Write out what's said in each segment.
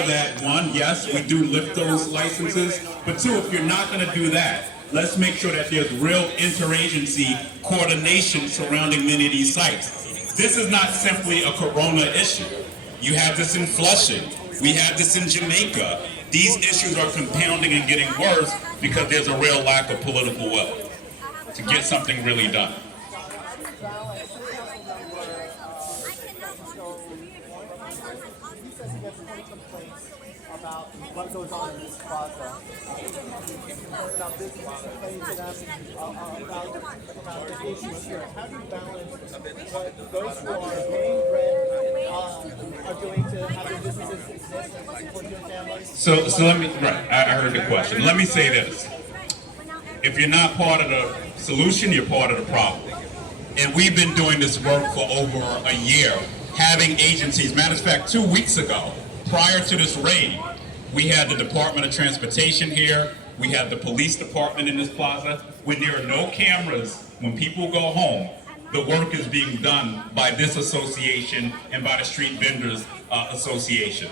sure that, one, yes, we do lift those licenses, but two, if you're not going to do that, let's make sure that there's real interagency coordination surrounding many of these sites. This is not simply a Corona issue. You have this in Flushing. We have this in Jamaica. These issues are compounding and getting worse because there's a real lack of political will to get something really done. About what goes on in this plaza. About business complaining to them about the issues here. How do you balance what those who are paying rent are doing to have their businesses exist and support their families? So let me, right, I heard the question. Let me say this. If you're not part of the solution, you're part of the problem. And we've been doing this work for over a year, having agencies. Matter of fact, 2 weeks ago, prior to this raid, we had the Department of Transportation here. We had the police department in this plaza. When there are no cameras, when people go home, the work is being done by this association and by the Street Vendors Association.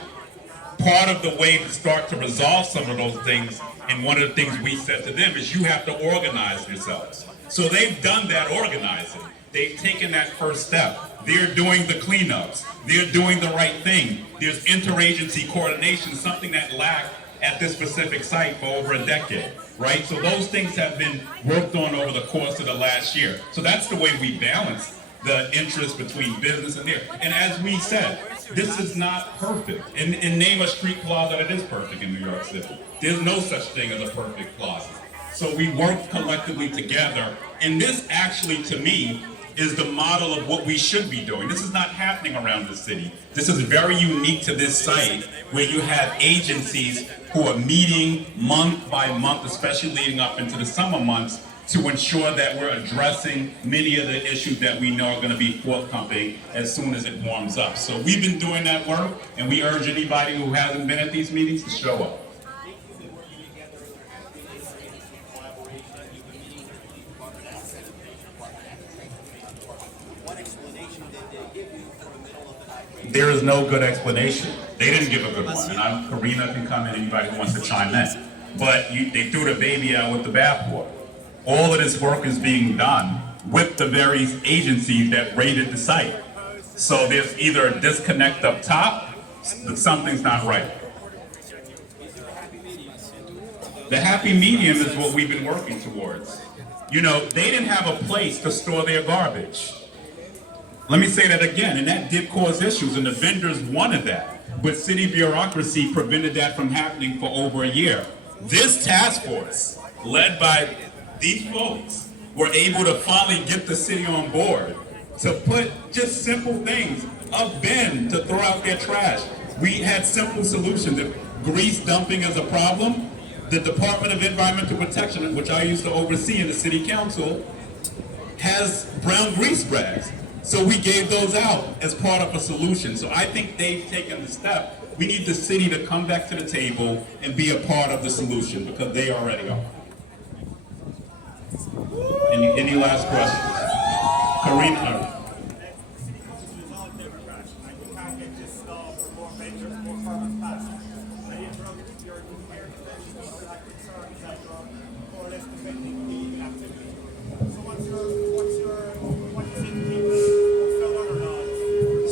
Part of the way to start to resolve some of those things, and one of the things we said to them, is you have to organize yourselves. So they've done that organizing. They've taken that first step. They're doing the cleanups. They're doing the right thing. There's interagency coordination, something that lacked at this specific site for over a decade, right? So those things have been worked on over the course of the last year. So that's the way we balance the interest between business and there. And as we said, this is not perfect. And name a street plaza that is perfect in New York City. There's no such thing as a perfect plaza. So we work collectively together. And this actually, to me, is the model of what we should be doing. This is not happening around the city. This is very unique to this site, where you have agencies who are meeting month by month, especially leading up into the summer months, to ensure that we're addressing many of the issues that we know are going to be forthcoming as soon as it warms up. So we've been doing that work, and we urge anybody who hasn't been at these meetings to show up. There is no good explanation. They didn't give a good one, and Karina can come in, anybody who wants to chime in. But they threw the baby out with the bathwater. All of this work is being done with the various agencies that raided the site. So there's either a disconnect up top, but something's not right. The happy medium is what we've been working towards. You know, they didn't have a place to store their garbage. Let me say that again, and that did cause issues, and the vendors wanted that. But city bureaucracy prevented that from happening for over a year. This task force, led by these folks, were able to finally get the city on board to put just simple things, a bin to throw out their trash. We had simple solutions. If grease dumping is a problem, the Department of Environmental Protection, which I used to oversee in the city council, has brown grease bags. So we gave those out as part of a solution. So I think they've taken the step. We need the city to come back to the table and be a part of the solution, because they already are. Any last questions? Karina.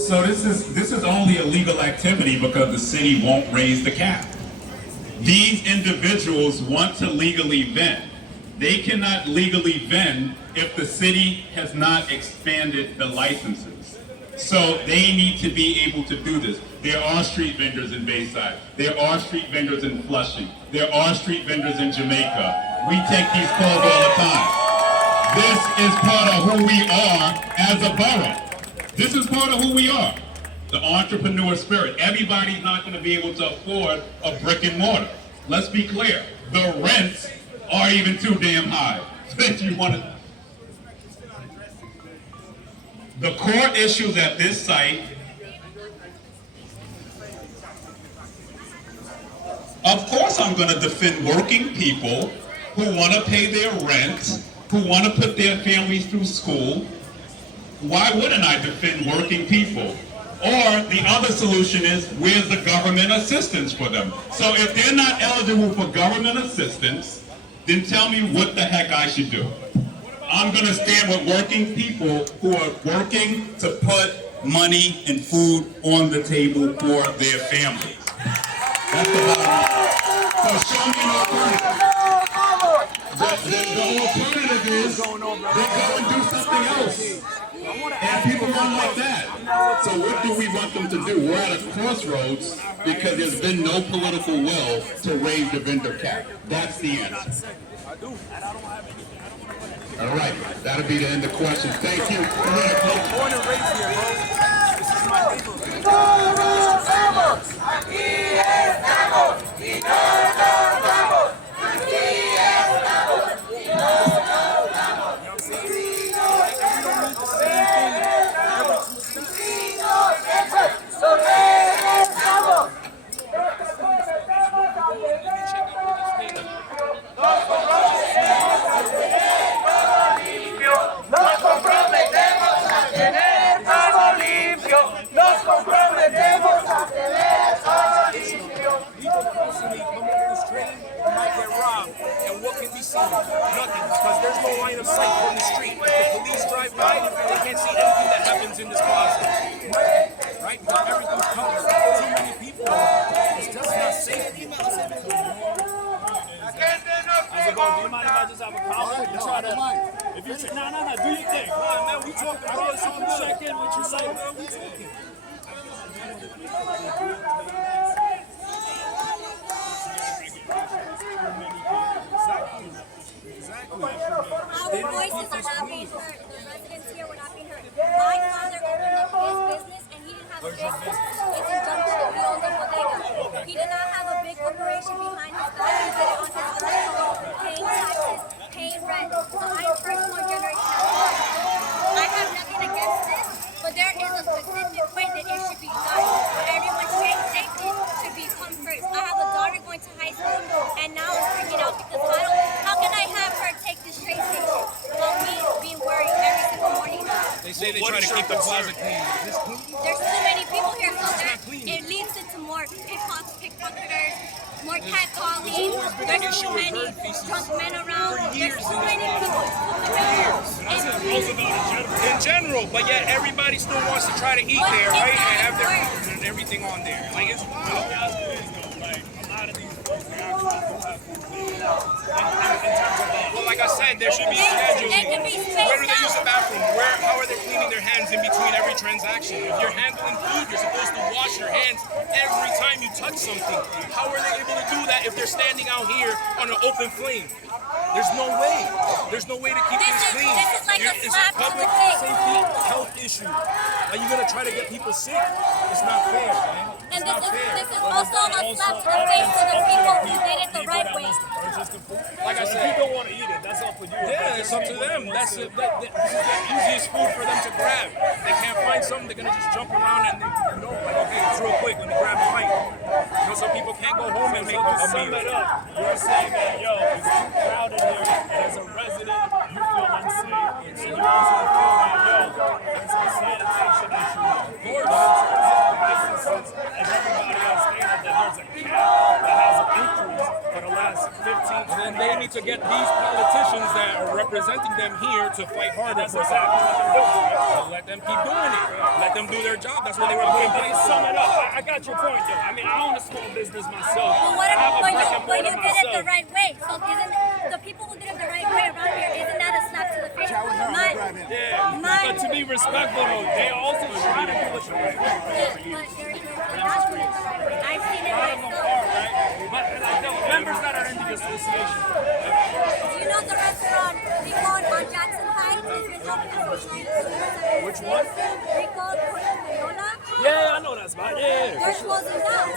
So this is only a legal activity because the city won't raise the cap. These individuals want to legally vend. They cannot legally vend if the city has not expanded the licenses. So they need to be able to do this. There are street vendors in Bayside. There are street vendors in Flushing. There are street vendors in Jamaica. We take these calls all the time. This is part of who we are as a borough. This is part of who we are. The entrepreneur spirit. Everybody's not going to be able to afford a brick and mortar. Let's be clear. The rents are even too damn high. If you want to. The core issues at this site, of course I'm going to defend working people who want to pay their rent, who want to put their families through school. Why wouldn't I defend working people Or the other solution is, where's the government assistance for them? So if they're not eligible for government assistance, then tell me what the heck I should do. I'm going to stand with working people who are working to put money and food on the table for their families. That's the bottom line. So show me an alternative. The alternative is they go and do something else. And people run like that. So what do we want them to do? We're at a crossroads because there's been no political will to raise the vendor cap. That's the answer. All right, that'll be the end of questions. Thank you. Born and raised here, bro. This is my neighborhood. Nos comprometemos a tener todo limpio. Nos comprometemos a tener todo limpio. People constantly come off this train and might get robbed. And what can be seen? Nothing. Because there's no line of sight from the street. If the police drive by, they can't see anything that happens in this plaza. Nothing. Right? Because everything's covered. Too many people. It's just not safe. How's it going? Do you mind if I just have a comment? You try to, if you no, do your thing. Come on, man, we talking, bro. So you check in with your site, bro. We talking. Our voices are not being heard. The residents here were not being heard. My father opened up his business and he didn't have a big business. It's in Junction. He owns a bodega. He did not have a big corporation behind his back. He did it on his own, paying taxes, paying rent. So I'm first one generation out. I have nothing against this, but there is a specific way that it should be done. Everyone's safety should become first. I have a daughter going to high school and now I'm freaking out because how can I have her take this train station without me being worried every single morning? They say they try to keep the plaza clean. Is this clean? There's too many people here, so it leads into more pickpocketers, more catcalling. There's too many drunk men around. There's too many people. In general, but yet everybody still wants to try to eat there, right? And have their food and everything on there. Like, it's wild. Like, a lot of these folks, they actually do have food in terms of Well, like I said, there should be scheduling. Where do they use the bathroom? How are they cleaning their hands in between every transaction? If you're handling food, you're supposed to wash your hands every time you touch something. How are they able to do that if they're standing out here on an open flame? There's no way. There's no way to keep things clean. This is like a It's slap a to the public face. safety health issue. Are you gonna try to get people sick? It's not fair, man. And It's not fair. this is also a slap to the face to the people who did it the right way. Like I If said, you don't want to eat it, that's up for you. yeah, it's up to them. This is the easiest food for them to grab. They can't find something, they're gonna just jump around and like, okay, it's real quick. Let me grab a bite. Some people can't go home and make To a sum meal. it up, you're saying that, yo, it's too crowded here, and as a resident, you feel unsafe. And so you also feel that, yo, there's a sanitation issue. Of course, in terms of licenses, as everybody else stated, that there's a cap that has increased for the last 15 And then they need to get these politicians that are representing them here to fight harder That's for exactly what they're doing, right? So let them keep doing it. Let them do their job. That's what they were put in But place to sum for. it up, I got your point, though. I mean, I own a small business myself. But what I have a if brick and when you mortar did it the myself. right way? So isn't the people who did it the right way around here, isn't that a slap to the face? Yeah, but to be respectful, though, they also try to do it the right way. But they're not doing it the right way. I've seen it Part of them myself. are, right? But like the members that are in the association. Do you know the restaurant Rico on Jackson Heights has been open for 2 years? Which one? Rico Crayola? Yeah, I know that spot. Yeah. They're closing down.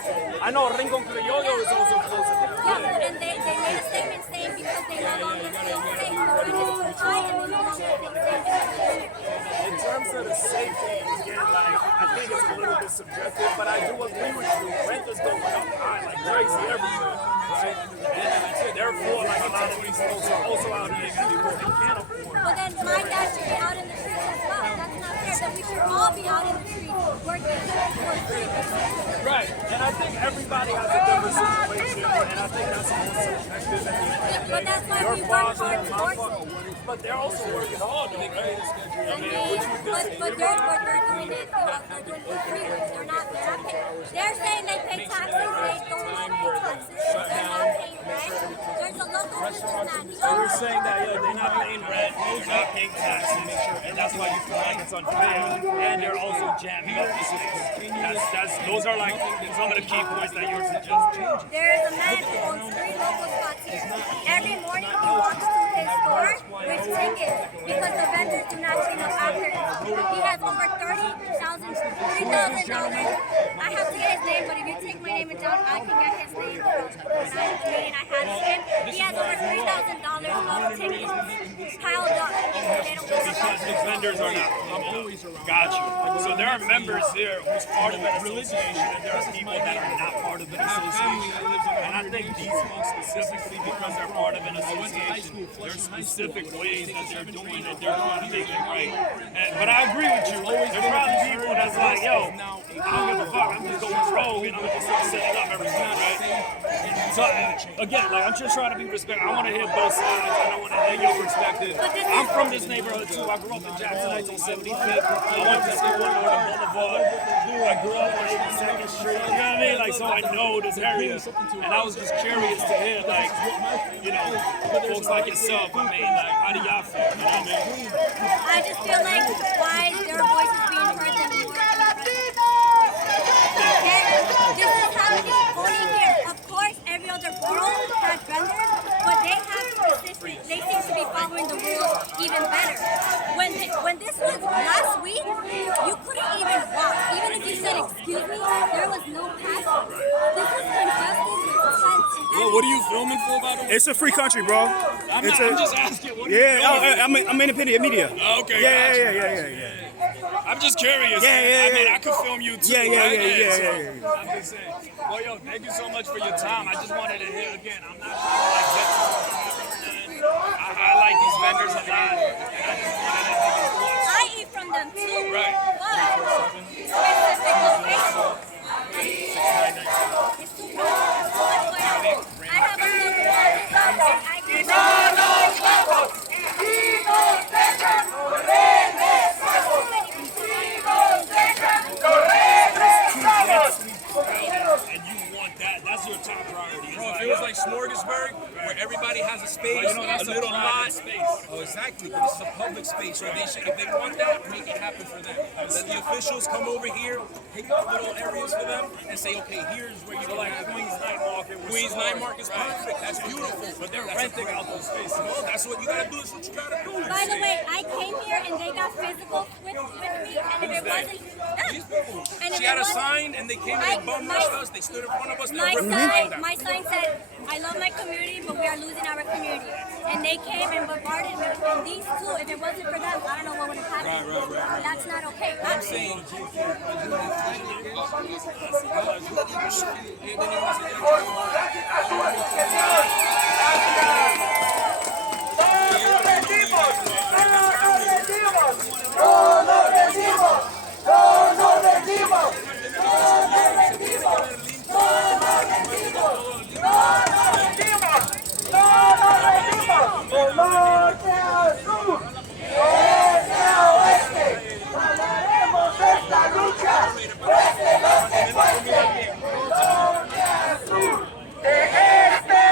I know Rincon Criollo is also closing down. Yeah, and they made a statement saying because they no longer feel safe. The rent is too high and they no longer feel safe. In terms of the safety, again, like, I think it's a little bit subjective, but I do agree with you. Rent is going up high like crazy everywhere, right? And therefore, like, a lot of these folks are also out here because they can't afford. But then my dad should be out in the streets as well. That's not fair. That we should all be out in the streets working. everybody has a different situation, and I think that's more subjective at the end of the day. But that's why Your we work father hard and to my force father, it. but they're also working hard, though, right? I mean, would you But disagree? they're doing it. They're doing it free. They're not paying. They're saying they pay taxes. They don't pay taxes. They're not paying rent. There's a local businessman. So you're saying that they're not paying rent, they're not paying taxes, and that's why you feel like it's unfair, and they're also jamming up the system. Those are like some of the key points that you're suggesting. There is a man who owns 3 local spots here. Every morning he walks to his store with tickets because the vendors do not clean up after him. He has over $3,000. I have to get his name, but if you take my name and down, I can get his name from when I had him. He has over $3,000 of tickets piled up. They don't Because the vendors are not. I'm always around. Got you. So there are members there who's part of an association, and there are people that are not part of an association. And I think these ones specifically, because they're part of an association, there's specific ways that they're doing it. They're trying to make it right. But I agree with you. There's probably people that's like, yo, I don't give a fuck. I'm just going rogue, and I'm just setting up everything, right? So again, like I'm just trying to be respectful. I want to hear both sides, and I want to hear your perspective. I'm from this neighborhood too. I grew up in Jackson Heights on 75th. I went to school on Northern Boulevard. I grew up on 82nd Street. You know what I mean? Like, so I know this area, and I was just curious to hear, like, you know, folks like yourself. I mean, like, how do y'all feel? You know what I mean? I just feel like why their voice is being heard anymore. This is happening only here. Of course, every other borough has vendors, but they have specific. They seem to be following the rules even better. When this was last week, you couldn't even walk. Even if you said excuse me, there was no passing. This is injustice, it's intense, and Well, what are you filming for, by the way? It's a free country, bro. I'm It's just asking. What are you yeah, filming? I'm independent media. Okay, Yeah, gotcha. yeah. I'm just curious. Yeah. I mean, I could film you too. Yeah. So I'm just saying. Well, yo, thank you so much for your time. I just wanted to hear again. I'm not trying to like get to I like these vendors a lot, and I just wanted to hear your thoughts. I eat from them too. Right. But specific location. It's too much. I have a local business and I can And you want that. That's your top priority. Bro, if it was like Smorgasburg, where everybody has a space, that's a a little private lot. space. Oh, exactly. But this is a public space, so they should, if they want that, make it happen for them. Let the officials come over here, pick up little areas for them, and say, okay, here's where you can Like have it. Queens Night Market. Queens Night Market's perfect. That's beautiful. But they're That's renting a great- out those spaces. No, that's what you gotta do. Is what you gotta do. By the way, I came here and they got physical with me, and if it wasn't, These people. and if She it had a wasn't- sign, and they came and they bum rushed us. They stood in front of us. They ripped us down. my sign said, I love my community, but we are losing our community. And they came and bombarded me. And these two, if it wasn't for them, I don't know what would have happened. Right. That's not okay. I'm saying, Del norte al sur, del este a oeste, ganaremos esta lucha, cueste lo que cueste, del norte al sur, de este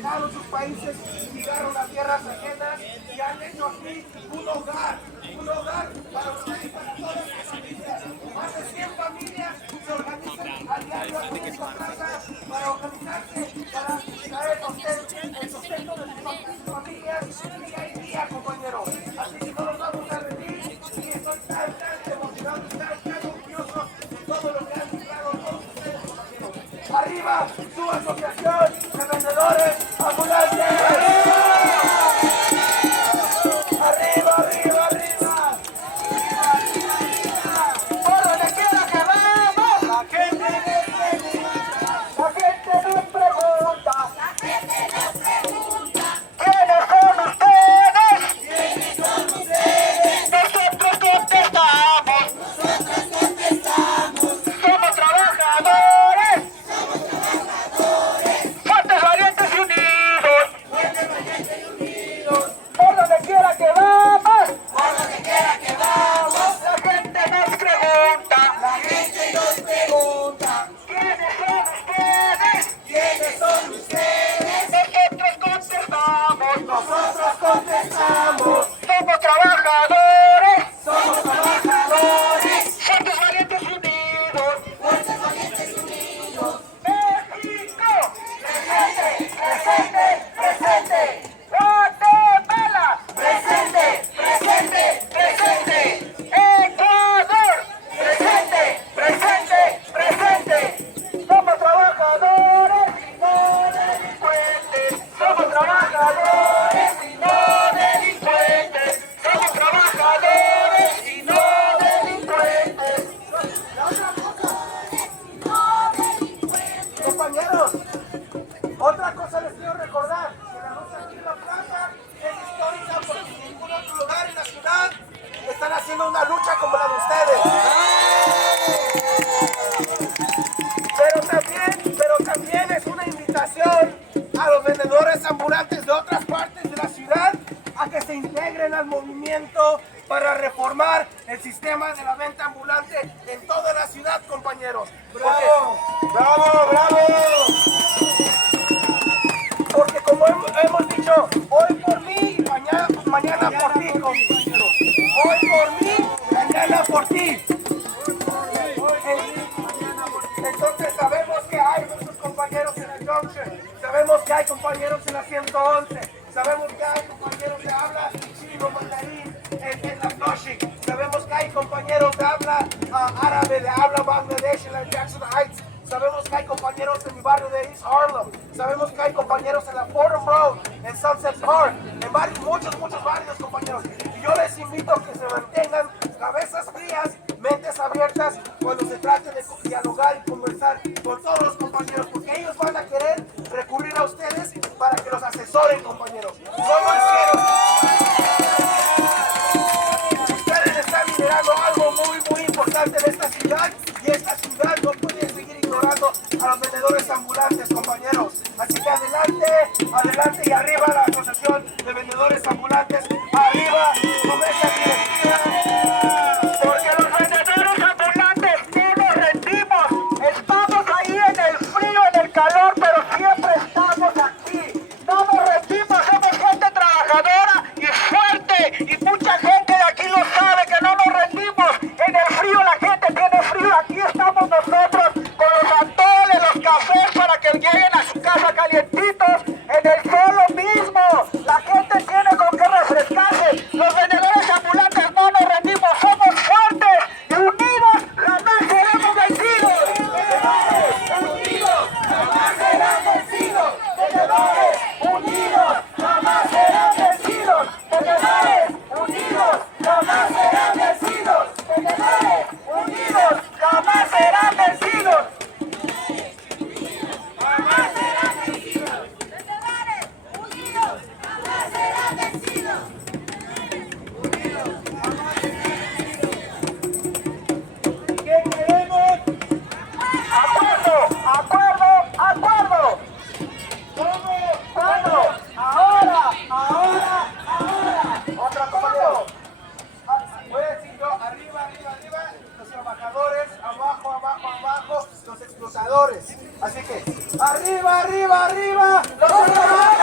dejaron sus países y migraron a tierras ajenas y han hecho aquí un hogar para ustedes y para todas sus familias. Más de 100 familias se organizan a diario aquí en esta plaza para organizarse, para traer a ustedes el sustento de sus familias día y día, compañeros. Así que no nos vamos a rendir y estoy tan emocionado, tan orgulloso de todo lo que han logrado todos ustedes, compañeros. ¡Arriba su asociación de vendedores ambulantes! ¡Arriba, arriba, arriba! ¡Por donde quiera que vamos! La gente nos pregunta. ¿Quiénes son ustedes? Nosotros contestamos. Somos trabajadores. Fuertes, valientes y unidos. Por donde quiera que vamos. La gente nos pregunta. ¿Quiénes son ustedes? Nosotros contestamos. Somos trabajadores. Fuertes, valientes y unidos. México. Presente. Guatemala. Presente. Ecuador. Presente. Somos trabajadores y no delincuentes. Somos trabajadores y no delincuentes. Somos trabajadores y no delincuentes. Compañeros, otra cosa les quiero recordar, que la lucha aquí en la plaza es histórica porque en ningún otro lugar en la ciudad están haciendo una lucha como la de ustedes. Pero también es una invitación a los vendedores ambulantes de otras partes de la ciudad a que se integren al movimiento para reformar el sistema de la venta ambulante en toda la ciudad, compañeros. ¡Bravo! Porque como hemos dicho, hoy por mí y mañana por ti, compañeros. Hoy por mí, mañana por ti. Entonces sabemos que hay muchos compañeros en el Junction, sabemos que hay compañeros en la 111, sabemos que hay compañeros de habla chino, mandarín en la Flushing, sabemos que hay compañeros de habla árabe, de habla Bangladesh en la Jackson Heights, sabemos que hay compañeros en mi barrio de East Harlem, sabemos que hay compañeros en la Fordham Road, en Sunset Park, en muchos barrios, compañeros. Y yo les invito a que se mantengan cabezas frías, mentes abiertas cuando se trate de dialogar y conversar con todos los compañeros, porque ellos van a querer recurrir a ustedes para que los asesoren, compañeros. No lo hicieron. Ustedes están liderando algo muy importante en esta ciudad y esta ciudad no puede seguir ignorando a los vendedores ambulantes, compañeros. Así que adelante y arriba la asociación de vendedores ambulantes, arriba su mesa directiva. Porque los vendedores ambulantes no nos rendimos. Estamos ahí en el frío, en el calor, pero siempre estamos aquí. No nos rendimos, somos gente trabajadora y fuerte. Y mucha gente de aquí lo sabe que no nos rendimos. En el frío la gente tiene frío. Aquí estamos nosotros con los atoles, los cafés para que lleguen a su casa calientitos. En el sol lo mismo. La gente tiene con qué refrescarse. Los vendedores ambulantes no nos rendimos. Somos fuertes y unidos jamás seremos vencidos. Unidos jamás serán vencidos. Vendedores unidos jamás serán vencidos. Vendedores unidos jamás serán vencidos. Vendedores unidos jamás serán vencidos. Jamás serán vencidos. Vendedores unidos jamás serán vencidos. Unidos jamás serán vencidos. ¿Qué queremos? Acuerdo. ¿Cuándo? Ahora. Otra cosa. Voy a decir yo, arriba, los trabajadores, abajo, los explotadores. Así que, arriba, los trabajadores.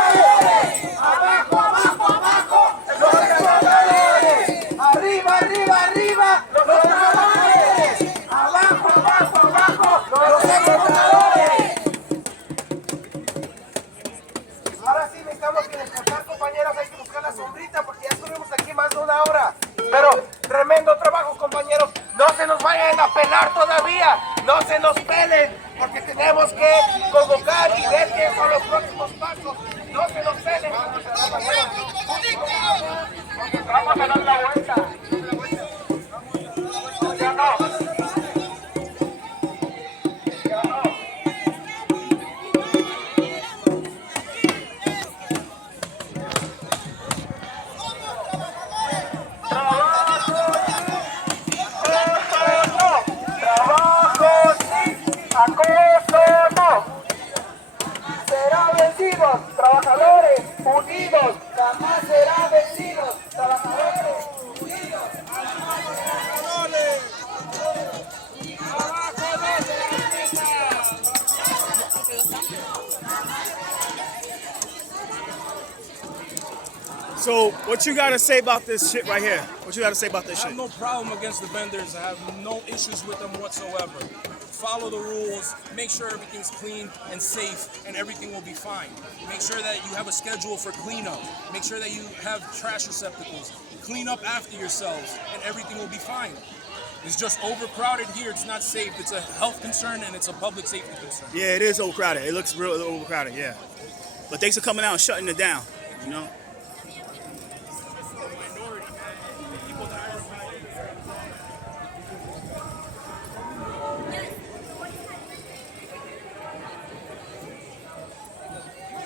trabajos, compañeros. No se nos vayan a pelar todavía, no se nos pelen, porque tenemos que convocar y ver qué son los próximos pasos. No se nos pelen. Vamos a dar la vuelta. Ya no. Acoso no. Será vencidos, trabajadores unidos. Jamás será vencidos, trabajadores unidos. So, what you gotta say about this shit right here? What you gotta say about this I have shit? no problem against the vendors. I have no issues with them whatsoever. Follow the rules, make sure everything's clean and safe, and everything will be fine. Make sure that you have a schedule for cleanup. Make sure that you have trash receptacles. Clean up after yourselves, and everything will be fine. It's just overcrowded here. It's not safe. It's a health concern, and it's a public safety concern. Yeah, it is overcrowded. It looks real overcrowded, yeah. But thanks for coming out and shutting it down, you know?